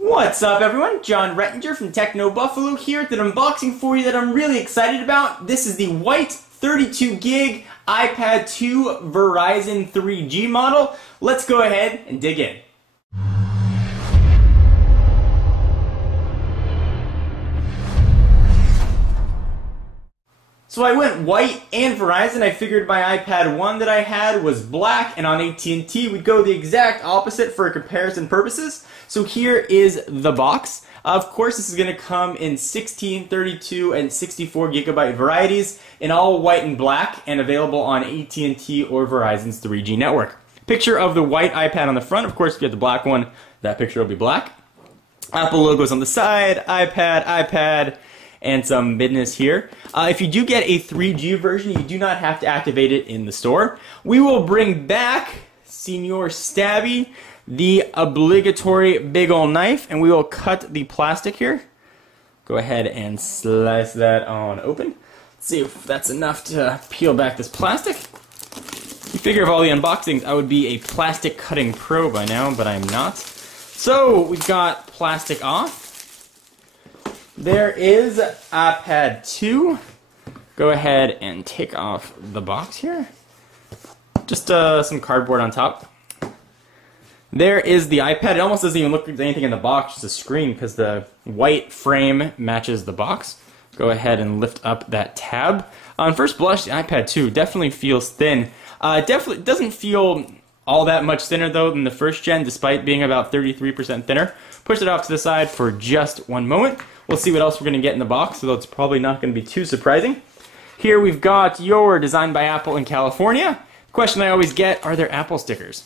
What's up everyone? John Rettinger from Techno Buffalo here with an unboxing for you that I'm really excited about. This is the white 32 gig iPad 2 Verizon 3G model. Let's go ahead and dig in. So I went white and Verizon. I figured my iPad 1 that I had was black, and on AT&T we'd go the exact opposite for comparison purposes. So here is the box. Of course, this is going to come in 16, 32, and 64 gigabyte varieties in all white and black, and available on AT&T or Verizon's 3G network. Picture of the white iPad on the front. Of course, if you get the black one, that picture will be black. Apple logos on the side, iPad, and some business here. If you do get a 3G version, you do not have to activate it in the store. We will bring back Senor Stabby, the obligatory big ol' knife, and we will cut the plastic here. Go ahead and slice that on open. Let's see if that's enough to peel back this plastic. You figure of all the unboxings, I would be a plastic cutting pro by now, but I'm not. So we've got plastic off. There is iPad 2. Go ahead and take off the box here. Just some cardboard on top. There is the iPad. It almost doesn't even look like anything in the box, just a screen, because the white frame matches the box. Go ahead and lift up that tab. On first blush, the iPad 2 definitely feels thin. Definitely doesn't feel all that much thinner though than the first gen, despite being about 33% thinner. Push it off to the side for just one moment. We'll see what else we're going to get in the box, although it's probably not going to be too surprising. Here we've got your Designed by Apple in California. The question I always get, are there Apple stickers?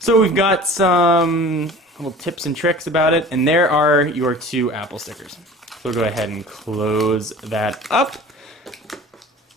So we've got some little tips and tricks about it, and there are your two Apple stickers. So we'll go ahead and close that up.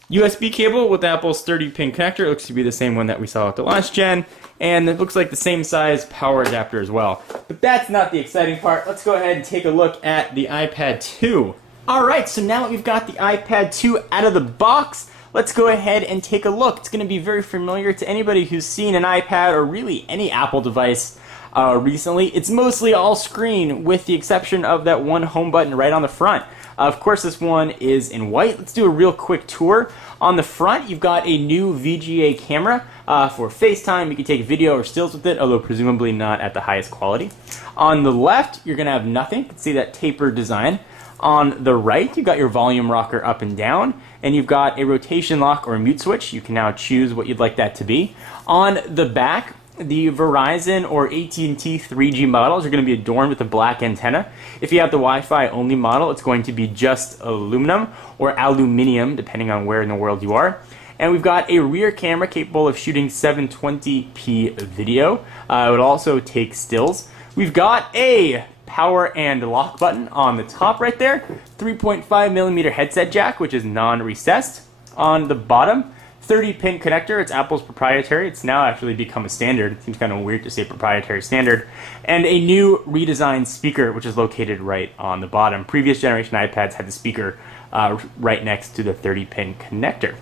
USB cable with Apple's 30-pin connector. It looks to be the same one that we saw with the last gen, and it looks like the same size power adapter as well. But that's not the exciting part. Let's go ahead and take a look at the iPad 2. Alright, so now that we've got the iPad 2 out of the box, let's go ahead and take a look. It's going to be very familiar to anybody who's seen an iPad or really any Apple device recently. It's mostly all screen with the exception of that one home button right on the front. Of course, this one is in white. Let's do a real quick tour. On the front, you've got a new VGA camera for FaceTime. You can take video or stills with it, although presumably not at the highest quality. On the left, you're going to have nothing. You can see that tapered design. On the right, you've got your volume rocker up and down, and you've got a rotation lock or a mute switch. You can now choose what you'd like that to be. On the back, the Verizon or AT&T 3G models are going to be adorned with a black antenna. If you have the Wi-Fi only model, it's going to be just aluminum or aluminium, depending on where in the world you are. And we've got a rear camera capable of shooting 720p video. It would also take stills. We've got a power and lock button on the top right there. 3.5mm headset jack, which is non-recessed. On the bottom, 30-pin connector. It's Apple's proprietary. It's now actually become a standard. It seems kind of weird to say proprietary standard. And a new redesigned speaker, which is located right on the bottom. Previous generation iPads had the speaker right next to the 30-pin connector.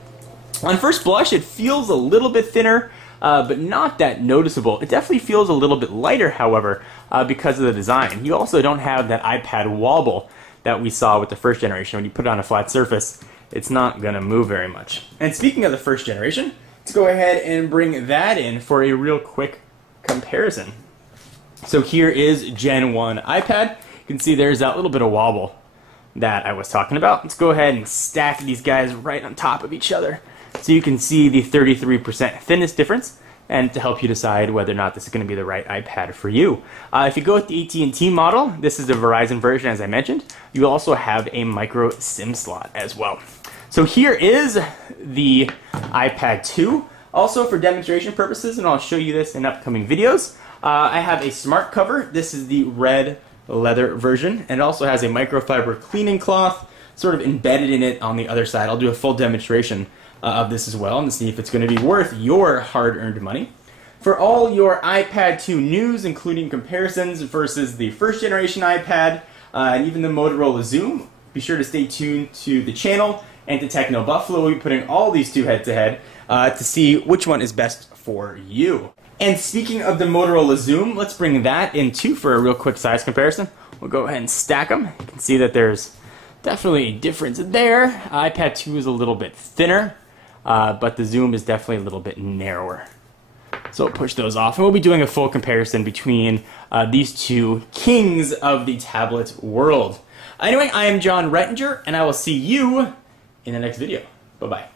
On first blush, it feels a little bit thinner, but not that noticeable. It definitely feels a little bit lighter, however, because of the design. You also don't have that iPad wobble that we saw with the first generation. When you put it on a flat surface, it's not going to move very much. And speaking of the first generation, let's go ahead and bring that in for a real quick comparison. So here is Gen 1 iPad. You can see there's that little bit of wobble that I was talking about. Let's go ahead and stack these guys right on top of each other so you can see the 33% thinness difference, and to help you decide whether or not this is going to be the right iPad for you. If you go with the AT&T model, this is the Verizon version as I mentioned. You also have a micro SIM slot as well. So here is the iPad 2. Also for demonstration purposes, and I'll show you this in upcoming videos, I have a smart cover. This is the red leather version, and it also has a microfiber cleaning cloth sort of embedded in it on the other side. I'll do a full demonstration of this as well and see if it's going to be worth your hard-earned money. For all your iPad 2 news, including comparisons versus the first generation iPad and even the Motorola Zoom, be sure to stay tuned to the channel and to Techno Buffalo. We'll be putting all these two head-to-head to see which one is best for you. And speaking of the Motorola Zoom, let's bring that in too for a real quick size comparison. We'll go ahead and stack them. You can see that there's definitely a difference there. iPad 2 is a little bit thinner, but the Zoom is definitely a little bit narrower. So we'll push those off, and we'll be doing a full comparison between these two kings of the tablet world. Anyway, I am John Rettinger, and I will see you in the next video. Bye-bye.